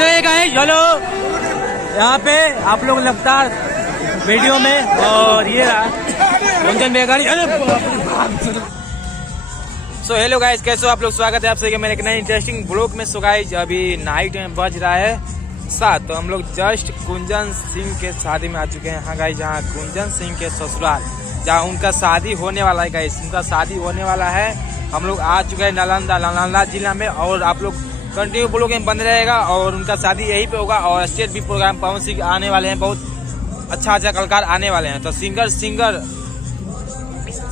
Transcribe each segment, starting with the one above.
चलते हैं गाइस, चलो यहाँ पे आप लोग लगता वीडियो में। और ये रहा गुंजन बेगाड़ी। सो हेलो गाइस, कैसे हो आप लोग? स्वागत है आप सभी का मेरे एक नए इंटरेस्टिंग ब्लॉग में। सो गाइस अभी नाइट में बज रहा है 7, तो हम लोग जस्ट कुंजन सिंह के शादी में आ चुके हैं। हाँ गाइस, जहाँ कुंजन सिंह के ससुराल, जहाँ उनका शादी होने वाला है गाइस, उनका शादी होने वाला है। हम लोग आ चुके हैं नालंदा जिला में, और आप लोग कंटिन्यू ब्लॉग में बंद रहेगा। और उनका शादी यहीं पे होगा, और स्टेज भी प्रोग्राम पवन सिंह आने वाले हैं, बहुत अच्छा कलाकार आने वाले हैं। तो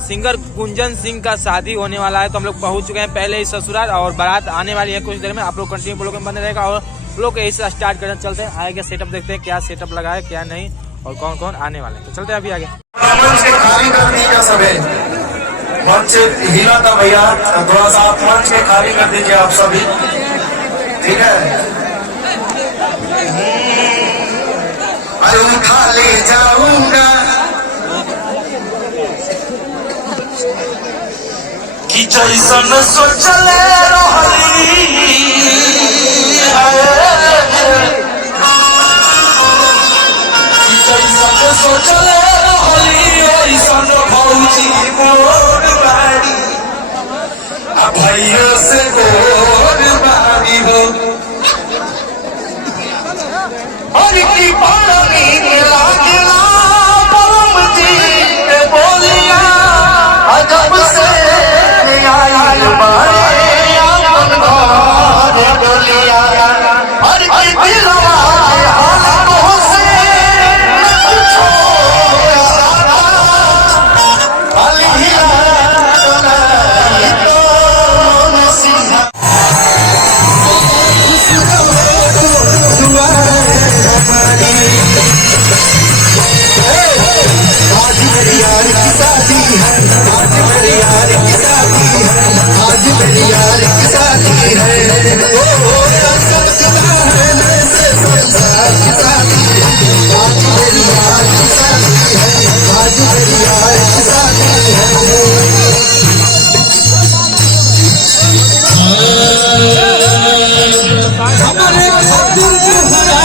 सिंगर कुंजन सिंह का शादी होने वाला है, तो हम लोग पहुंच चुके हैं पहले ही ससुराल, और बारात आने वाली है कुछ देर में। आप लोग कंटिन्यू ब्लॉग में बंद रहेगा, और ब्लॉग यही से स्टार्ट करना। चलते हैं आगे, सेटअप देखते हैं, क्या सेटअप लगा है क्या नहीं, और कौन कौन आने वाले हैं। तो चलते हैं अभी आगे। मंच हिला था भैया, थोड़ा सा आप मंच के खाली कर दीजिए आप सभी, ठीक है? उठा ले जाऊंगा कि जैसन सोचले रहली कि जैसन सोचले रहली ऐसन भौजी मोर बाड़ी भैया से गोर बाड़ी हो। और की पानी लागला परम जी पे बोलिया अजब से आयल बारे अपन घर बोलिया। और की दिलवा हाल को से पूछो अलिया तो नसीहा आज मेरी यार की शादी है, आज मेरी यार की शादी है, आज मेरी यार की शादी है। ओ सजना है ऐसे संसार की शादी है, आज मेरी यार की शादी है, आज मेरी यार की शादी है। हमारे खातिर तुम्हारा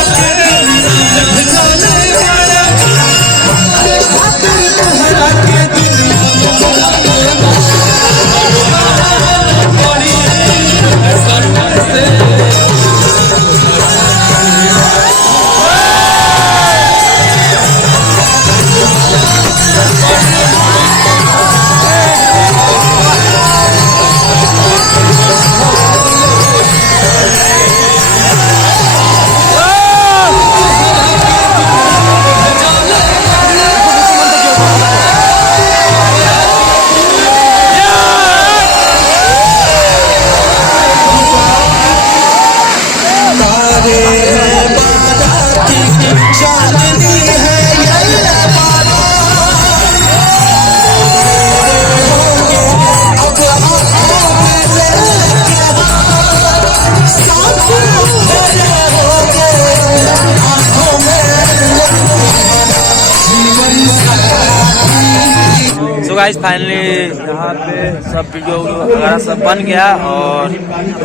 गाइस फाइनली यहाँ पे सब वीडियो वगैरह सब बन गया, और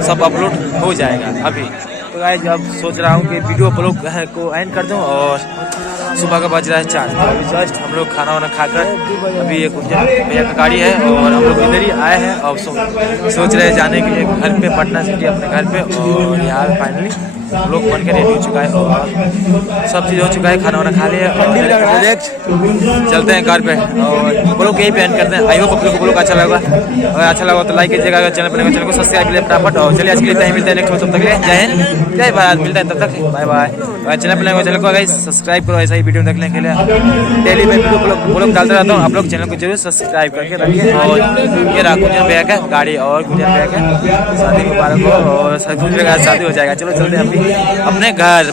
सब अपलोड हो जाएगा अभी। तो गाइस अब सोच रहा हूँ कि वीडियो ब्लॉग को एंड कर दूँ, और सुबह का बज रहा है 4। तो अभी जस्ट हम लोग खाना वाना खाकर, अभी एक भैया का गाड़ी है, और हम लोग इधर ही आए हैं। और सोच रहे हैं जाने के लिए घर पे, पटना सिटी अपने घर पे। और यहाँ फाइनली लोग बन के रेडी हो चुका है, और सब चीज़ हो चुका है, खाना वाना खा लिया, डायरेक्ट चलते हैं घर पे। और ब्लॉग यही पे एंड करते हैं। आई होप आप लोग को ब्लॉग अच्छा लगा। अगर अच्छा लगा तो लाइक कीजिएगा, अगर चैनल को सब्सक्राइब कीजिए फटाफट। और चलिए आज के लिए मिलते हैं नेक्स्ट, तब तक जय हिंद जय भारत। मिलता है तब तक, बाय बाय। अगर चैनल को गाइस सब्सक्राइब करो, ऐसा ही वीडियो देखने के लिए डेली मैं ब्लॉग डालता रहता हूँ। आप लोग चैनल को जरूर सब्सक्राइब करके रखिए। और ये रहा कुंजन भैया का गाड़ी, और कुंजन भैया का शादी मुबारक हो, और शादी हो जाएगा। चलो चलते हैं अपने घर।